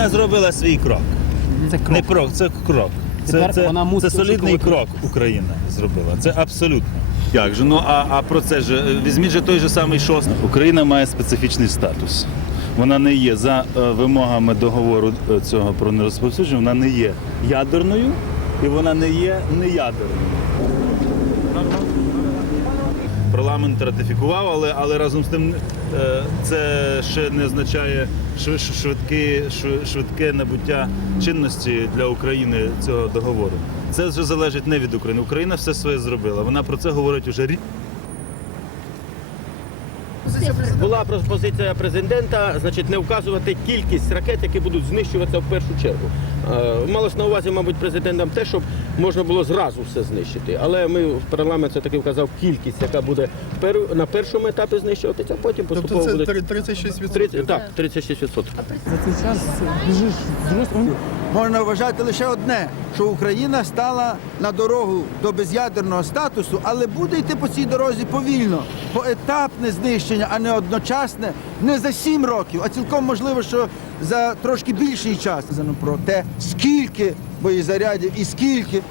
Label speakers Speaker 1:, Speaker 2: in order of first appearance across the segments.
Speaker 1: Україна зробила свій крок.
Speaker 2: Це крок.
Speaker 1: Не крок, це крок. Це,
Speaker 2: Тепер
Speaker 1: це,
Speaker 2: вона
Speaker 1: це
Speaker 2: мусить
Speaker 1: солідний
Speaker 2: очікувати.
Speaker 1: крок Україна зробила. Це абсолютно. Як же? Ну а, а про це ж е, візьміть же той же самий шост. Україна має специфічний статус. Вона не є за е, вимогами договору е, цього про нерозповсюдження, вона не є ядерною і вона не є неядерною. Парламент ратифікував, але, але разом з тим е, це ще не означає шви- швидке, швидке набуття чинності для України цього договору. Це вже залежить не від України. Україна все своє зробила. Вона про це говорить уже рік.
Speaker 3: Була пропозиція президента, значить, не вказувати кількість ракет, які будуть знищуватися в першу чергу. Е, Малось на увазі, мабуть, президентом те, щоб можна було зразу все знищити. Але ми в парламент все таки вказав кількість, яка буде пер- на першому етапі знищуватися, а потім
Speaker 4: Тобто це
Speaker 3: буде
Speaker 4: 36%.
Speaker 3: 30, так, 36%.
Speaker 2: За цей час біжиш з.
Speaker 5: Можна вважати лише одне, що Україна стала на дорогу до без'ядерного статусу, але буде йти по цій дорозі повільно, поетапне знищення, а не одночасне, не за сім років, а цілком можливо, що за трошки більший час. Про те, скільки боєзарядів і скільки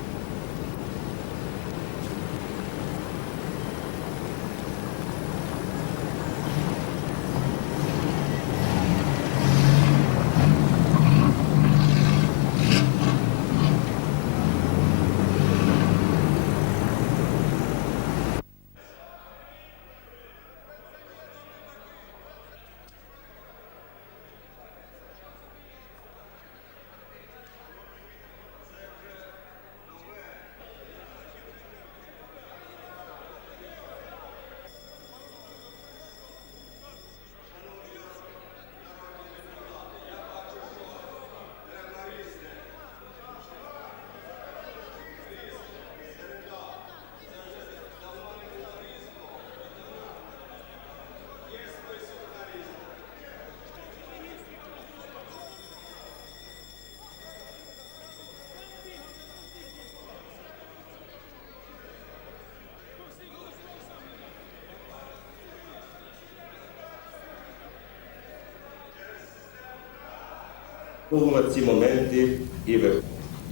Speaker 6: Пробувала ці моменти і ви.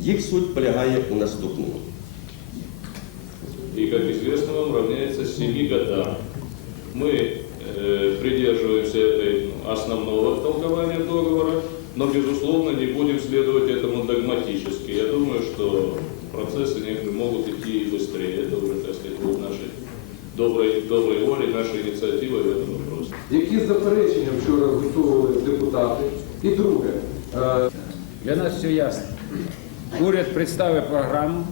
Speaker 6: Їх суть полягає у наступному.
Speaker 7: и, как известно вам, равняется 7 годам. Мы э, придерживаемся этой основного толкования договора, но, безусловно, не будем следовать этому догматически. Я думаю, что процессы некоторые могут идти и быстрее. Это уже, так сказать, вот нашей доброй, доброй воли, нашей инициативы в этом вопросе.
Speaker 8: Які заперечення вчора висовували депутати? І друге, е,
Speaker 9: для нас все ясно. Уряд представив програму.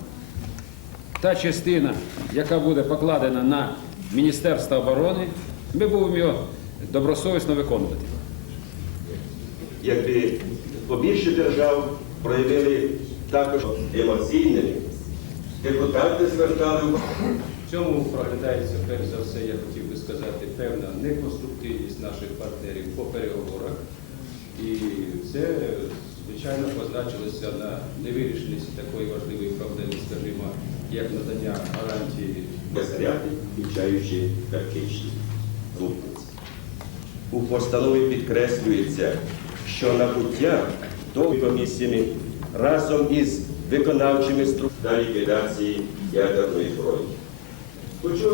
Speaker 9: Та частина, яка буде покладена на Міністерство оборони, ми будемо його добросовісно виконувати.
Speaker 6: Якби побільше держав проявили також емоційне, депутати звертали увагу.
Speaker 9: В цьому проглядається, перш за все, я хотів би сказати, певна неконструктивність наших партнерів по переговорах. І це, звичайно, позначилося на невирішеності такої важливої проблеми, скажімо, як надання гарантії
Speaker 6: безряди, включаючи тактичні зупинці. У постанові підкреслюється, що набуття до комісіями разом із виконавчими структурами ліквідації ядерної зброї. Хочу